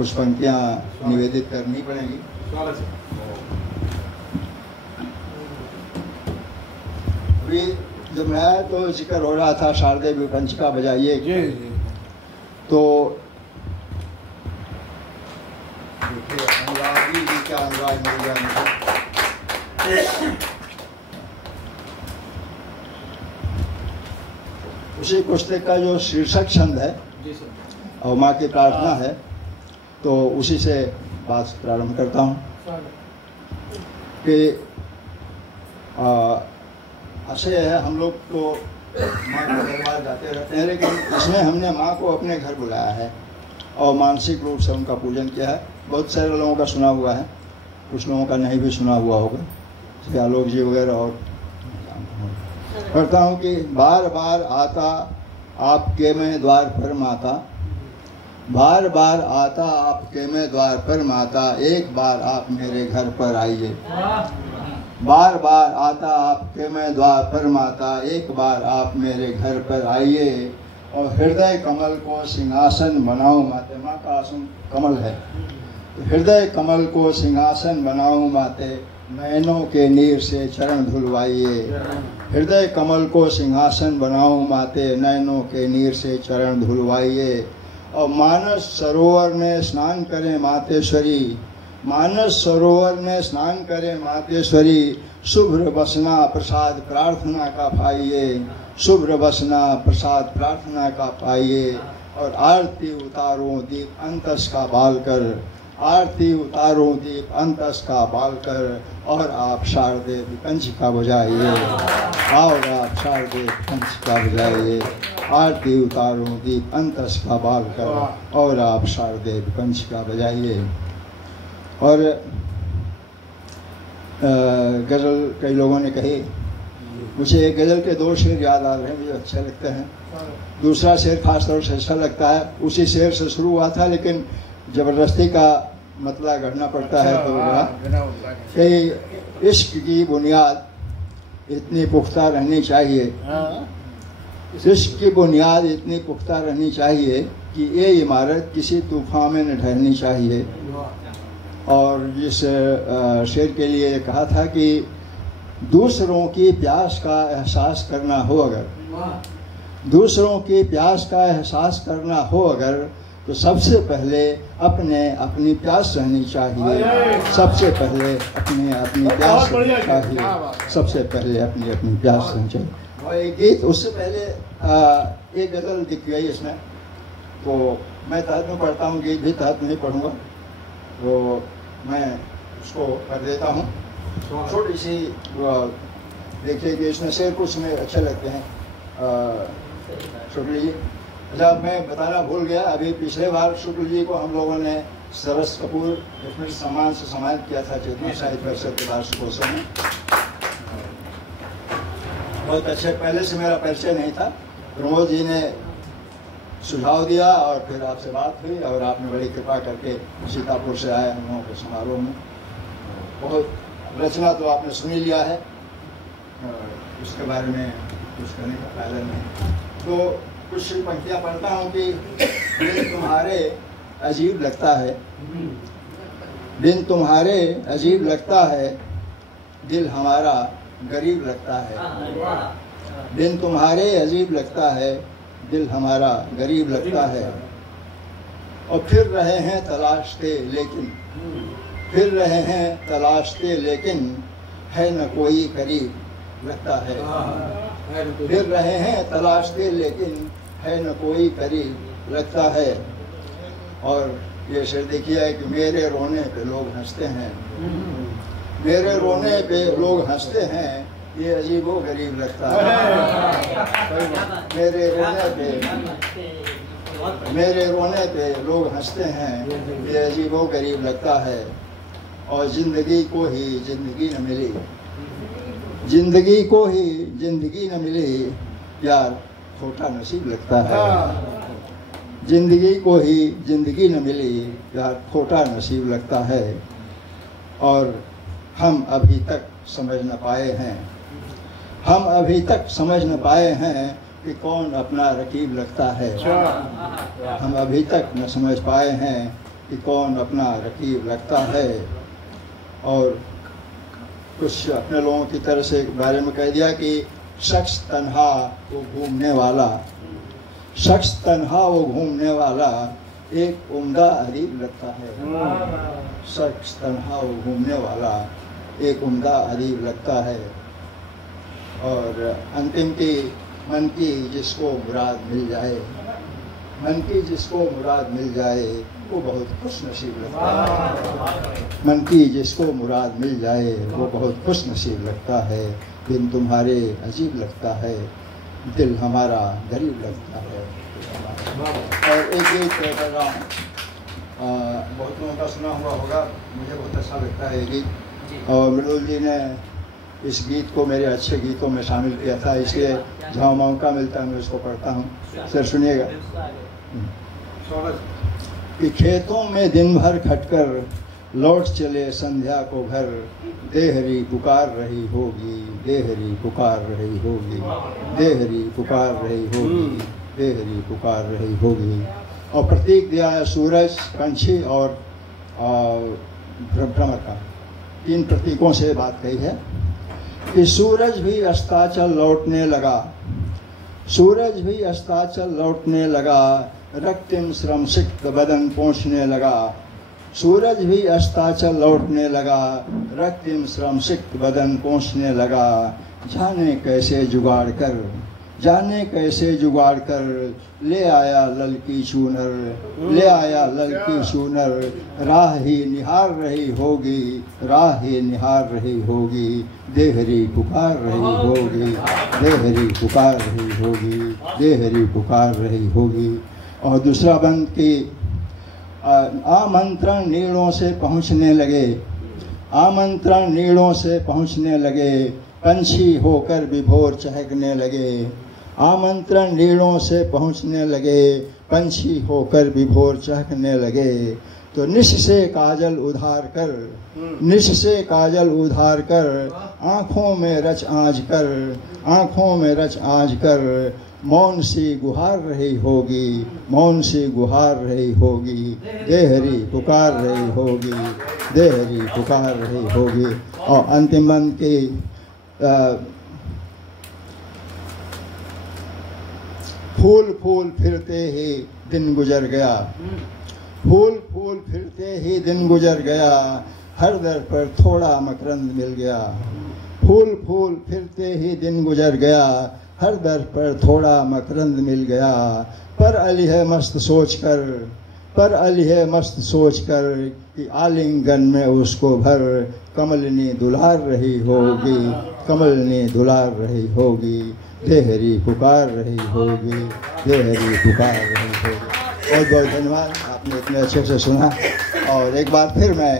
कुछ पंक्तियाँ निवेदित करनी पड़ेंगी। अभी जब मैं तो जिक्र हो रहा था शारदे विपंचिका बजाइए, तो देखिए अनुरागी जी क्या अनुराग मिल गया मुझे। उसी पुस्तक का जो शीर्षक छंद है और माँ की प्रार्थना है, तो उसी से बात प्रारंभ करता हूँ कि ऐसे है, हम लोग तो माँ के दरबार जाते रहते हैं, लेकिन इसमें हमने माँ को अपने घर बुलाया है और मानसिक रूप से उनका पूजन किया है। बहुत सारे लोगों का सुना हुआ है, कुछ लोगों का नहीं भी सुना हुआ होगा, जैसे आलोक जी वगैरह। और करता हूँ कि बार बार आता आपके में द्वार पर माता, बार बार आता आपके में द्वार पर माता, एक बार आप मेरे घर पर आइए। बार बार आता आपके में द्वार पर माता, एक बार आप मेरे घर पर आइए। और हृदय कमल को सिंहासन बनाऊं माते, माँ का आसन कमल है, तो हृदय कमल को सिंहासन बनाऊं माते, नयनों के नीर से चरण धुलवाइए। हृदय कमल को सिंहासन बनाऊं माते, नयनों के नीर से चरण धुलवाइए। और मानस सरोवर में स्नान करें मातेश्वरी, मानस सरोवर में स्नान करें मातेश्वरी, शुभ्र बसना प्रसाद प्रार्थना का पाइए, शुभ्र बसना प्रसाद प्रार्थना का पाइए। और आरती उतारो दीप अंतस का बाल कर, आरती उतारो दीप अंतस का बाल कर, और आप शारदे विपंचिका बजाइए, और आप शारदे विपंचिका बजाइए। आरती उतारो दीप अंतस का बाल कर, और आप शारदे विपंचिका बजाइए। और गज़ल कई लोगों ने कही, मुझे एक गज़ल के दो शेर याद आ रहे हैं, मुझे अच्छे लगते हैं। दूसरा शेर खास तौर से अच्छा लगता है, उसी शेर से शुरू हुआ था, लेकिन ज़बरदस्ती का मतलब गढ़ना पड़ता है। तो कि इश्क की बुनियाद इतनी पुख्ता रहनी चाहिए, इश्क की बुनियाद इतनी पुख्ता रहनी चाहिए कि ये इमारत किसी तूफान में न ठहरनी चाहिए। और जिस शेर के लिए कहा था कि दूसरों की प्यास का एहसास करना हो अगर, दूसरों की प्यास का एहसास करना हो अगर, तो सबसे पहले अपनी प्यास रहनी चाहिए। सबसे पहले अपनी प्यास रहनी चाहिए, सबसे पहले अपनी प्यास रहनी चाहिए। और एक गीत उससे पहले एक गज़ल दिख गई इसमें, तो मैं तहत में पढ़ता हूँ, गीत भी तहत नहीं पढ़ूँगा, तो मैं उसको कर देता हूँ। छोटी सी देखिए कि इसमें शेर कुछ में अच्छे लगते हैं। शुक्ल जी, अच्छा मैं बताना भूल गया, अभी पिछले बार शुक्ल जी को हम लोगों ने सरस कपूर इसमें सम्मान से सम्मानित किया था चेतना साहित्य परिषद के वार्षिकोत्सव में। बहुत अच्छे, पहले से मेरा परिचय नहीं था, प्रमोद जी ने सुझाव दिया और फिर आपसे बात हुई और आपने बड़ी कृपा करके सीतापुर से आए हम लोगों के समारोह में। बहुत रचना तो आपने सुन ही लिया है, उसके बारे में कुछ करने का फायदा नहीं। तो कुछ पंक्तियाँ पढ़ता हूँ कि दिन तुम्हारे अजीब लगता है, दिन तुम्हारे अजीब लगता है, दिल हमारा गरीब लगता है। दिन तुम्हारे अजीब लगता है, दिल हमारा गरीब लगता है। और फिर रहे हैं तलाशते लेकिन, फिर रहे हैं तलाशते लेकिन, है न कोई करीब लगता है। फिर रहे हैं तलाशते लेकिन, है न कोई करीब लगता है। और ये शेर देखिए कि मेरे रोने पे लोग हंसते हैं, मेरे रोने पे लोग हंसते हैं, ये अजीबो गरीब लगता है। मेरे रोने पे लोग हंसते हैं, ये अजीबो गरीब लगता है। और जिंदगी को ही जिंदगी न मिली, जिंदगी को ही जिंदगी न मिली, यार छोटा नसीब लगता है। जिंदगी को ही जिंदगी न मिली, यार छोटा नसीब लगता है। और हम अभी तक समझ न पाए हैं, हम अभी तक समझ न पाए हैं कि कौन अपना रकीब लगता है। हम अभी तक न समझ पाए हैं कि कौन अपना रकीब लगता है, और कुछ अपने लोगों की तरह से बारे में कह दिया कि शख्स तन्हा वो घूमने वाला, शख्स तन्हा वो घूमने वाला एक उम्दा अदीब लगता है। शख्स तन्हा वो घूमने वाला एक उम्दा अदीब लगता है। और अंतिम की मन की जिसको मुराद मिल जाए, मन की जिसको मुराद मिल जाए वो बहुत खुश नसीब लगता है। मन की जिसको मुराद मिल जाए वो बहुत खुश नसीब लगता है। दिन तुम्हारे अजीब लगता है, दिल हमारा गरीब लगता है। और एक गीत कर रहा हूँ, बहुत लोगों का सुना हुआ होगा, मुझे बहुत अच्छा लगता है ये गीत। और मृदुल जी ने इस गीत को मेरे अच्छे गीतों में शामिल किया था, इसलिए जहाँ मौका मिलता है मैं इसको पढ़ता हूँ। सर सुनिएगा कि खेतों में दिन भर खटकर लौट चले संध्या को घर, देहरी पुकार रही होगी, देहरी पुकार रही होगी, देहरी पुकार रही होगी, देहरी पुकार रही होगी। और प्रतीक दिया है सूरज, पंछी और भ्रमर का। 3 प्रतीकों से बात कही है कि सूरज भी अस्ताचल लौटने लगा, सूरज भी अस्ताचल लौटने लगा, रक्तिम श्रम सिक्त बदन पहुँचने लगा। सूरज भी अस्ताचल लौटने लगा, रक्तिम श्रम सिक्त बदन पहुँचने लगा। जाने कैसे जुगाड़ कर, जाने कैसे जुगाड़ कर, ले आया ललकी चूनर, ले आया ललकी चूनर। राह ही निहार रही होगी, राह ही निहार रही होगी, देहरी पुकार रही होगी, देहरी पुकार रही होगी, देहरी पुकार रही होगी। और दूसरा बंद की आमंत्रण नीड़ों से पहुँचने लगे, आमंत्रण नीड़ों से पहुँचने लगे, पंछी होकर विभोर चहकने लगे। आमंत्रण नीड़ों से पहुँचने लगे, पंछी होकर विभोर चहकने लगे। तो निश से काजल उधार कर, निश से काजल उधार कर, आँखों में रच आँच कर, आँखों में रच आँच कर। मौन सी गुहार रही होगी, मौन सी गुहार रही होगी, देहरी पुकार रही होगी, देहरी पुकार रही होगी। और अंतिम बंद की फूल फूल फिरते ही दिन गुजर गया, फूल फूल फिरते ही दिन गुजर गया, हर दर पर थोड़ा मकरंद मिल गया। फूल फूल फिरते ही दिन गुजर गया, हर दर पर थोड़ा मकरंद मिल गया। पर अली है मस्त सोच कर, पर अली है मस्त सोच कर, कि आलिंगन में उसको भर, कमलनी दुलार रही होगी, कमलनी दुलार रही होगी, देहरी पुकार रही होगी, देहरी पुकार रही होगी। बहुत बहुत धन्यवाद, आपने इतने अच्छे से सुना। और एक बार फिर मैं